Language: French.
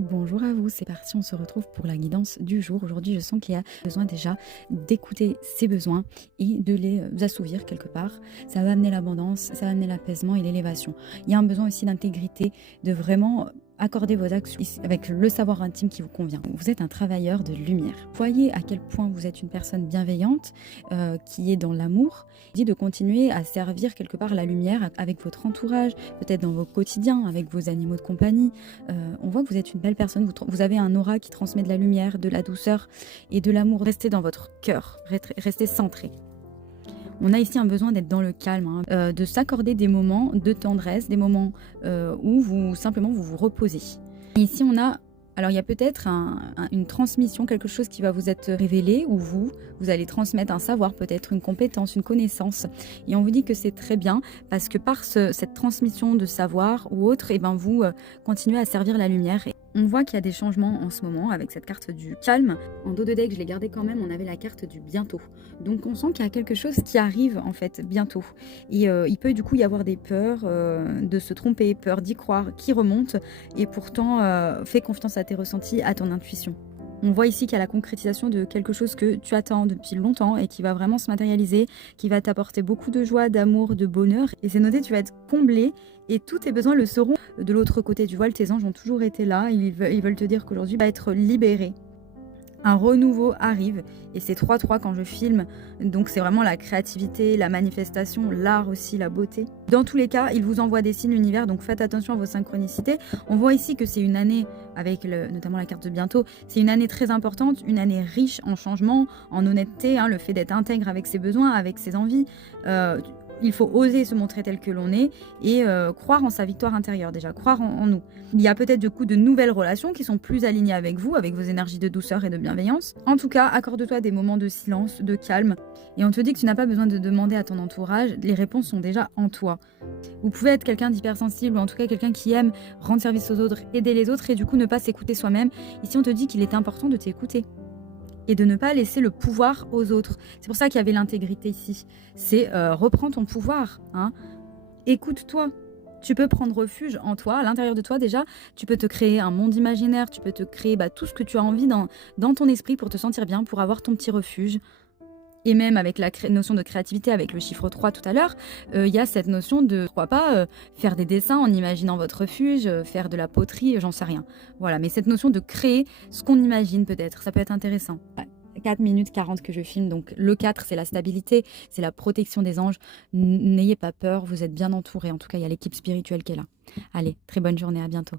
Bonjour à vous, c'est parti, on se retrouve pour la guidance du jour. Aujourd'hui, je sens qu'il y a besoin déjà d'écouter ses besoins et de les assouvir quelque part. Ça va amener l'abondance, ça va amener l'apaisement et l'élévation. Il y a un besoin aussi d'intégrité, de vraiment accorder vos actions avec le savoir intime qui vous convient. Vous êtes un travailleur de lumière. Voyez à quel point vous êtes une personne bienveillante qui est dans l'amour. Dit de continuer à servir quelque part la lumière avec votre entourage, peut-être dans vos quotidiens, avec vos animaux de compagnie. On voit que vous êtes une belle personne, vous avez un aura qui transmet de la lumière, de la douceur et de l'amour. Restez dans votre cœur, restez centré. On a ici un besoin d'être dans le calme, de s'accorder des moments de tendresse, des moments où simplement vous vous reposez. Et ici on a, alors il y a peut-être une transmission, quelque chose qui va vous être révélé, où vous allez transmettre un savoir, peut-être une compétence, une connaissance. Et on vous dit que c'est très bien, parce que par cette transmission de savoir ou autre, vous continuez à servir la lumière. On voit qu'il y a des changements en ce moment avec cette carte du calme. En dos de deck, je l'ai gardé quand même, on avait la carte du bientôt. Donc on sent qu'il y a quelque chose qui arrive en fait bientôt. Et il peut du coup y avoir des peurs de se tromper, peur d'y croire, qui remontent. Et pourtant, fais confiance à tes ressentis, à ton intuition. On voit ici qu'il y a la concrétisation de quelque chose que tu attends depuis longtemps et qui va vraiment se matérialiser, qui va t'apporter beaucoup de joie, d'amour, de bonheur. Et c'est noté, tu vas être comblé et tous tes besoins le seront de l'autre côté du voile. Tes anges ont toujours été là, ils veulent te dire qu'aujourd'hui, tu vas être libéré. Un renouveau arrive et c'est 3-3 quand je filme, donc c'est vraiment la créativité, la manifestation, l'art aussi, la beauté. Dans tous les cas, il vous envoie des signes univers, donc faites attention à vos synchronicités. On voit ici que c'est une année, avec notamment la carte de bientôt, c'est une année très importante, une année riche en changement, en honnêteté, le fait d'être intègre avec ses besoins, avec ses envies. Il faut oser se montrer tel que l'on est et croire en sa victoire intérieure déjà, croire en nous. Il y a peut-être du coup de nouvelles relations qui sont plus alignées avec vous, avec vos énergies de douceur et de bienveillance. En tout cas, accorde-toi des moments de silence, de calme. Et on te dit que tu n'as pas besoin de demander à ton entourage, les réponses sont déjà en toi. Vous pouvez être quelqu'un d'hypersensible ou en tout cas quelqu'un qui aime rendre service aux autres, aider les autres et du coup ne pas s'écouter soi-même. Ici on te dit qu'il est important de t'écouter et de ne pas laisser le pouvoir aux autres. C'est pour ça qu'il y avait l'intégrité ici. C'est reprends ton pouvoir. Écoute-toi. Tu peux prendre refuge en toi, à l'intérieur de toi déjà. Tu peux te créer un monde imaginaire, tu peux te créer tout ce que tu as envie dans ton esprit pour te sentir bien, pour avoir ton petit refuge. Et même avec la notion de créativité, avec le chiffre 3 tout à l'heure, il y a cette notion de, pourquoi pas, faire des dessins en imaginant votre refuge, faire de la poterie, j'en sais rien. Voilà, mais cette notion de créer ce qu'on imagine peut-être, ça peut être intéressant. 4 minutes 40 que je filme, donc le 4 c'est la stabilité, c'est la protection des anges. N'ayez pas peur, vous êtes bien entourés, en tout cas il y a l'équipe spirituelle qui est là. Allez, très bonne journée, à bientôt.